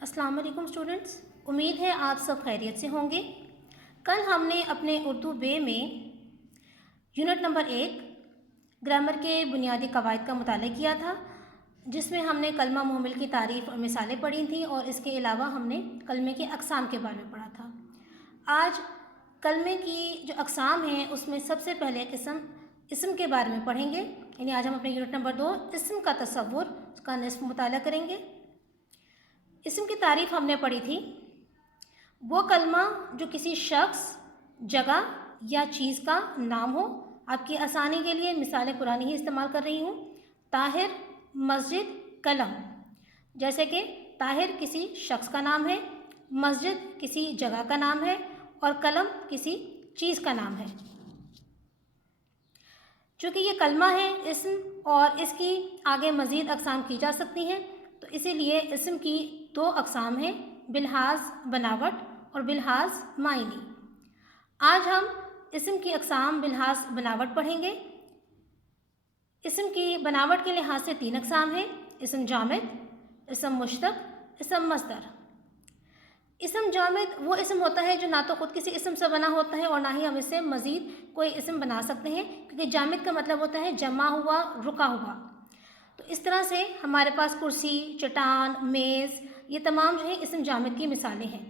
अस्सलाम वालेकुम स्टूडेंट्स, उम्मीद है आप सब खैरियत से होंगे। कल हमने अपने उर्दू बे में यूनिट नंबर 1 ग्रामर के बुनियादी कवायद का मुताला किया था, जिसमें हमने कलमा मुहम्मिल की तारीफ़ और मिसालें पढ़ी थी और इसके अलावा हमने कलमे के अक़साम के बारे में पढ़ा था। आज कलमे की जो अक़साम हैं उसमें सबसे पहले इसम के बारे में पढ़ेंगे। यानी आज हम अपने यूनिट नंबर 2 इसम का तसव्वुर, उसका निस्फ़ मुताला करेंगे। इसम की तारीफ़ हमने पढ़ी थी, वो कलमा जो किसी शख्स, जगह या चीज़ का नाम हो। आपकी आसानी के लिए मिसालें पुरानी ही इस्तेमाल कर रही हूँ। ताहिर, मस्जिद, कलम। जैसे कि ताहिर किसी शख्स का नाम है, मस्जिद किसी जगह का नाम है और कलम किसी चीज़ का नाम है। चूँकि ये कलमा है इसम और इसकी आगे मज़ीद अक़साम की जा सकती हैं, तो इसीलिए इसम की 2 अक़साम हैं, बिलहाज बनावट और बिलहाज मायनी। आज हम इसम की अक़साम बिलहाज बनावट पढ़ेंगे। इसम की बनावट के लिहाज से 3 अक़साम हैं, इसम जामिद, इसम मुश्तक़, इसम मस्दर। इसम जामिद वो इसम होता है जो ना तो ख़ुद किसी इसम से बना होता है और ना ही हम इससे मज़ीद कोई इसम बना सकते हैं, क्योंकि जामिद का मतलब होता है जमा हुआ, रुका हुआ। तो इस तरह से हमारे पास कुर्सी, चट्टान, मेज़, ये तमाम जो है इसम जामिद की मिसालें हैं,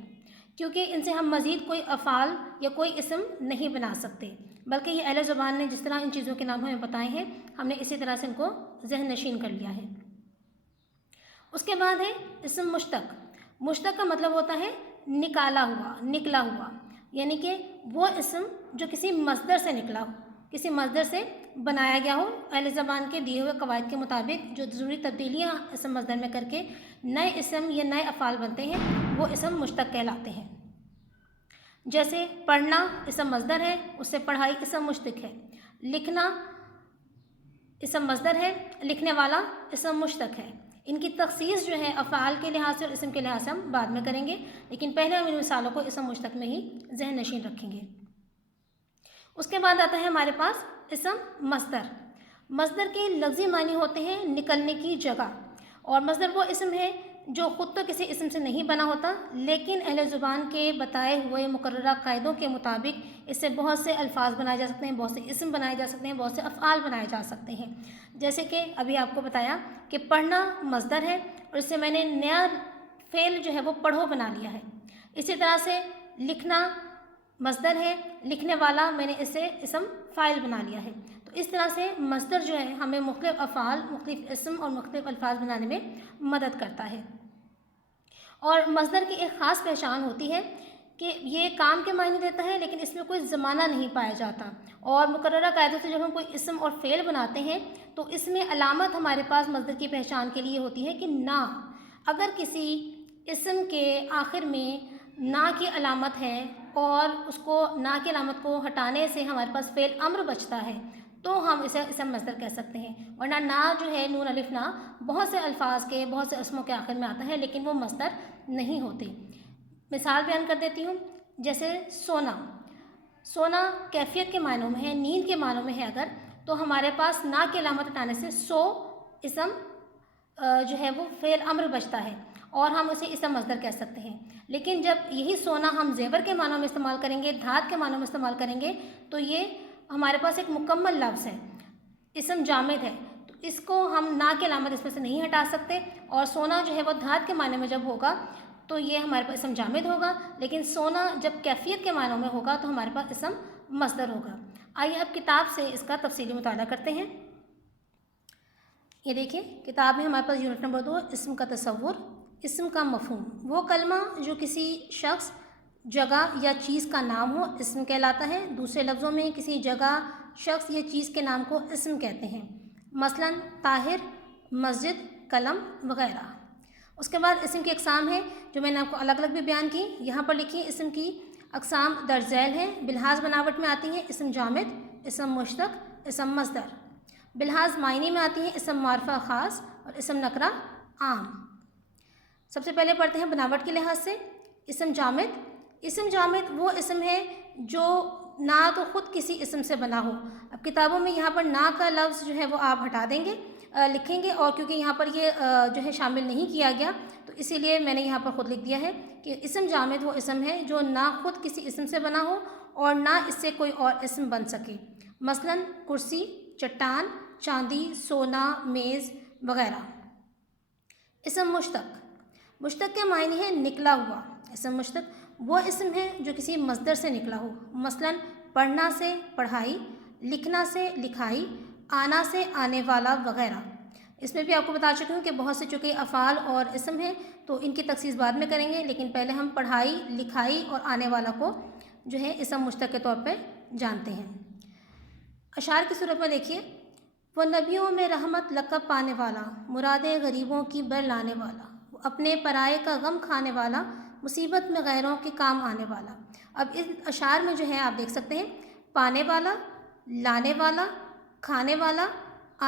क्योंकि इनसे हम मज़ीद कोई अफ़ाल या कोई इसम नहीं बना सकते, बल्कि ये अहले ज़ुबान ने जिस तरह इन चीज़ों के नाम हमें बताए हैं, हमने इसी तरह से इनको ज़हन नशीन कर लिया है। उसके बाद है इसम मुश्तक़। मुश्तक़ का मतलब होता है निकाला हुआ, निकला हुआ, यानी कि वो इसम जो किसी मस्दर से निकला हो, किसी मस्दर से बनाया गया हो। अहले ज़बान के दिए हुए कवायद के मुताबिक जो ज़रूरी तब्दीलियाँ इसम मस्दर में करके नए इसम या नए अफ़ाल बनते हैं, वो इसम मुश्तक़ कहलाते हैं। जैसे पढ़ना इसम मस्दर है, उससे पढ़ाई इसम मुश्तक़ है। लिखना इसम मस्दर है, लिखने वाला इसम मुश्तक़ है। इनकी तख़सीस जो है अफ़आल के लिहाज से और इसम के लिहाज से हम बाद में करेंगे, लेकिन पहले हम इन मिसालों को इसम मुश्तक़ में ही ज़हन नशीन रखेंगे। उसके बाद आता है हमारे पास इसम मस्दर। मस्दर के लफ्ज़ी मानी होते हैं निकलने की जगह, और मस्दर वो इसम है जो ख़ुद तो किसी इसम से नहीं बना होता, लेकिन अहले ज़ुबान के बताए हुए मुकर्ररा कायदों के मुताबिक इससे बहुत से अल्फाज बनाए जा सकते हैं, बहुत से इसम बनाए जा सकते हैं, बहुत से अफ़आल बनाए जा सकते हैं। जैसे कि अभी आपको बताया कि पढ़ना मस्दर है और इससे मैंने नया फ़ेल जो है वो पढ़ो बना लिया है। इसी तरह से लिखना मस्दर है, लिखने वाला मैंने इसे इसम फ़ाइल बना लिया है। तो इस तरह से मस्दर जो है हमें मुख्तलिफ़ अफ़आल, मुख्तलिफ़ इसम और मुख्तलिफ़ अल्फाज बनाने में मदद करता है। और मस्दर की एक ख़ास पहचान होती है कि ये काम के मायने देता है, लेकिन इसमें कोई ज़माना नहीं पाया जाता। और मुकर्ररा कायदों से जब हम कोई इसम और फ़ेल बनाते हैं तो इसमें अलामत हमारे पास मस्दर की पहचान के लिए होती है कि ना। अगर किसी इसम के आखिर में ना की अलामत है और उसको ना की अलामत को हटाने से हमारे पास फ़ेल अम्र बचता है, तो हम इसे इसम मस्दर कह सकते हैं। वरना ना जो है, नून अलिफ ना, बहुत से अल्फाज के, बहुत से इसमों के आखिर में आता है, लेकिन वो मस्दर नहीं होते। मिसाल बयान कर देती हूँ। जैसे सोना, सोना कैफियत के मानों में है, नींद के मानों में है अगर, तो हमारे पास ना की अलामत हटाने से सो इसम जो है वो फ़ेल अम्र बचता है और हम उसे इसम मस्दर कह सकते हैं। लेकिन जब यही सोना हम ज़ेवर के मानों में इस्तेमाल करेंगे, धात के मानों में इस्तेमाल करेंगे, तो ये हमारे पास एक मुकम्मल लफ्ज़ है, इसम जामिद है, तो इसको हम ना की अलामत इसमें से नहीं हटा सकते। और सोना जो है वो धात के माने में जब होगा तो ये हमारे पास इसम जामिद होगा, लेकिन सोना जब कैफियत के मानों में होगा तो हमारे पास इसम मस्दर होगा। आइए अब किताब से इसका तफसीली मुताला करते हैं। ये देखिए किताब में हमारे पास यूनिट नंबर 2 इसम का तसव्वुर, इसम का मफ़हूम। वो कलमा जो किसी शख्स, जगह या चीज़ का नाम हो, इसम कहलाता है। दूसरे लफ्ज़ों में किसी जगह, शख्स या चीज़ के नाम को इसम कहते हैं, मसलन ताहिर, मस्जिद, कलम वग़ैरह। उसके बाद इसम की अक़साम है जो मैंने आपको अलग अलग भी बयान की, यहाँ पर लिखी। इसम की अक़साम दर्ज झैल हैं। बिलहाज बनावट में आती हैं इसम जामिद, इसम मुश्तक़, इसम मस्दर। बिलहाज मायनी में आती हैं इसम मारफ़ा ख़ास और इसम नकरा आम। सबसे पहले पढ़ते हैं बनावट के लिहाज से इसम जामिद। इसम जामिद वो इसम है जो ना तो ख़ुद किसी इसम से बना हो। अब किताबों में यहाँ पर ना का लफ्ज़ जो है वो आप हटा देंगे, लिखेंगे, और क्योंकि यहाँ पर ये जो है शामिल नहीं किया गया, तो اسی لیے میں نے یہاں پر خود لکھ دیا ہے کہ اسم جامد وہ اسم ہے جو نہ خود کسی اسم سے بنا ہو اور نہ اس سے کوئی اور اسم بن سکے، مثلا کرسی، چٹان، چاندی، سونا، میز وغیرہ۔ اسم مشتق، مشتق کے معنی ہے نکلا ہوا۔ اسم مشتق وہ اسم ہے جو کسی مصدر سے نکلا ہو، مثلا پڑھنا سے پڑھائی، لکھنا سے لکھائی، آنا سے آنے والا وغیرہ۔ اس میں بھی آپ کو بتا چکی ہوں کہ بہت سے چونکہ افعال اور اسم ہیں تو ان کی تخصیص بعد میں کریں گے، لیکن پہلے ہم پڑھائی، لکھائی اور آنے والا کو جو ہے اسم مشتق کے طور پہ جانتے ہیں۔ اشعار کی صورت میں دیکھیے، وہ نبیوں میں رحمت لقب پانے والا، مرادیں غریبوں کی بر لانے والا، وہ اپنے پرائے کا غم کھانے والا، مصیبت میں غیروں کے کام آنے والا۔ اب ان اشعار میں جو ہے آپ دیکھ سکتے ہیں پانے والا، لانے والا، کھانے والا،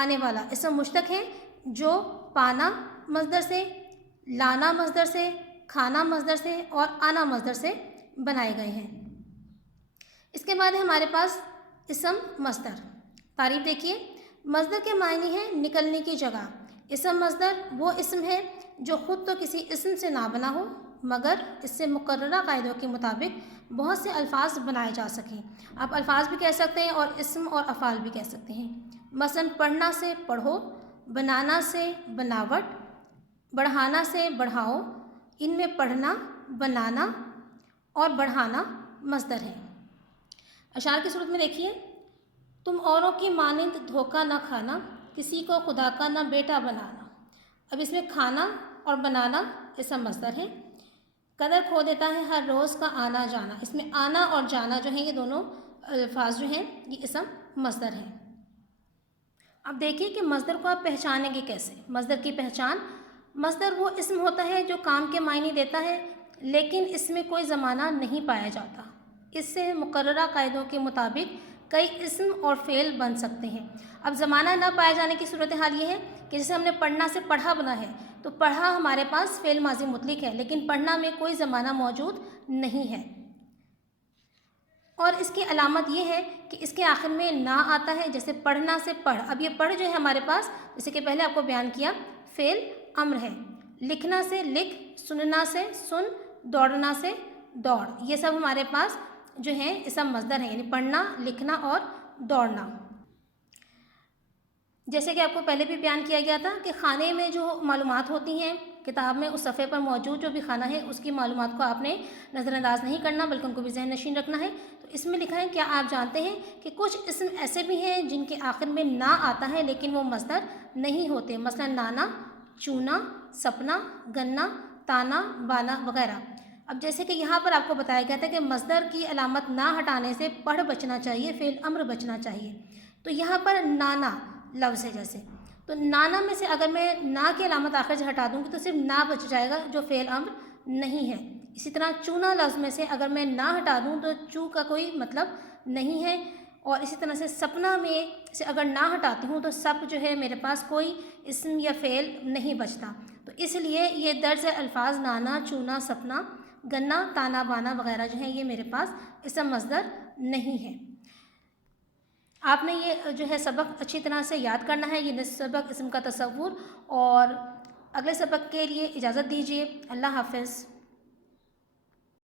آنے والا اسم مشتق ہیں جو پانا مصدر سے، لانا مصدر سے، کھانا مصدر سے اور آنا مصدر سے بنائے گئے ہیں۔ اس کے بعد ہمارے پاس اسم مصدر۔ تعریف دیکھیے، مصدر کے معنی ہے نکلنے کی جگہ۔ اسم مصدر وہ اسم ہے جو خود تو کسی اسم سے نہ بنا ہو مگر اس سے مقررہ قاعدوں کے مطابق بہت سے الفاظ بنائے جا سکیں۔ آپ الفاظ بھی کہہ سکتے ہیں اور اسم اور افعال بھی کہہ سکتے ہیں۔ مثلا پڑھنا سے پڑھو، بنانا سے بناوٹ، بڑھانا سے بڑھاؤ، ان میں پڑھنا، بنانا اور بڑھانا مصدر ہے۔ اشعار کی صورت میں دیکھیے، تم اوروں کی مانند دھوکہ نہ کھانا، کسی کو خدا کا نہ بیٹا بنانا۔ اب اس میں کھانا اور بنانا اسم مصدر ہے۔ قدر کھو دیتا ہے ہر روز کا آنا جانا، اس میں آنا اور جانا جو ہیں یہ دونوں الفاظ جو ہیں یہ اسم مصدر ہیں۔ اب دیکھیے کہ مصدر کو آپ پہچانیں گے کیسے۔ مصدر کی پہچان، مصدر وہ اسم ہوتا ہے جو کام کے معنی دیتا ہے لیکن اس میں کوئی زمانہ نہیں پایا جاتا۔ اس سے مقررہ قاعدوں کے مطابق کئی اسم اور فعل بن سکتے ہیں۔ اب زمانہ نہ پائے جانے کی صورتحال یہ ہے کہ جیسے ہم نے پڑھنا سے پڑھا بنا ہے تو پڑھا ہمارے پاس فعل ماضی مطلق ہے لیکن پڑھنا میں کوئی زمانہ موجود نہیں ہے، اور اس کی علامت یہ ہے کہ اس کے آخر میں نہ آتا ہے، جیسے پڑھنا سے پڑھ۔ اب یہ پڑھ جو ہے ہمارے پاس جیسے کہ پہلے آپ کو بیان کیا فعل امر ہے۔ لکھنا سے لکھ، سننا سے سن، دوڑنا سے دوڑ، یہ سب ہمارے پاس جو ہیں اسم مصدر ہیں، یعنی پڑھنا، لکھنا اور دوڑنا۔ جیسے کہ آپ کو پہلے بھی بیان کیا گیا تھا کہ کھانے میں جو معلومات ہوتی ہیں کتاب میں اس صفحے پر موجود جو بھی کھانا ہے اس کی معلومات کو آپ نے نظر انداز نہیں کرنا بلکہ ان کو بھی ذہن نشین رکھنا ہے۔ تو اس میں لکھا ہے کیا آپ جانتے ہیں کہ کچھ اسم ایسے بھی ہیں جن کے آخر میں نہ آتا ہے لیکن وہ مصدر نہیں ہوتے، مثلا نانا، چونا، سپنا، گنا، تانا، بانا وغیرہ۔ اب جیسے کہ یہاں پر آپ کو بتایا گیا تھا کہ مصدر کی علامت نہ ہٹانے سے پڑھ بچنا چاہیے، فعل امر بچنا چاہیے، تو یہاں پر نانا لفظ ہے جیسے، تو نانا میں سے اگر میں نا کی علامت آخر سے ہٹا دوں گی تو صرف نا بچ جائے گا جو فعل امر نہیں ہے۔ اسی طرح چونا لفظ میں سے اگر میں نا ہٹا دوں تو چو کا کوئی مطلب نہیں ہے، اور اسی طرح سے سپنا میں سے اگر نہ ہٹاتی ہوں تو سپ جو ہے میرے پاس کوئی اسم یا فعل نہیں بچتا، تو اس لیے یہ درج الفاظ نانا، چونا، سپنا، گنا، تانا، بانا وغیرہ جو ہیں یہ میرے پاس اسم مصدر نہیں ہے۔ آپ نے یہ جو ہے سبق اچھی طرح سے یاد کرنا ہے، یہ سبق اسم کا تصور، اور اگلے سبق کے لیے اجازت دیجیے۔ اللہ حافظ۔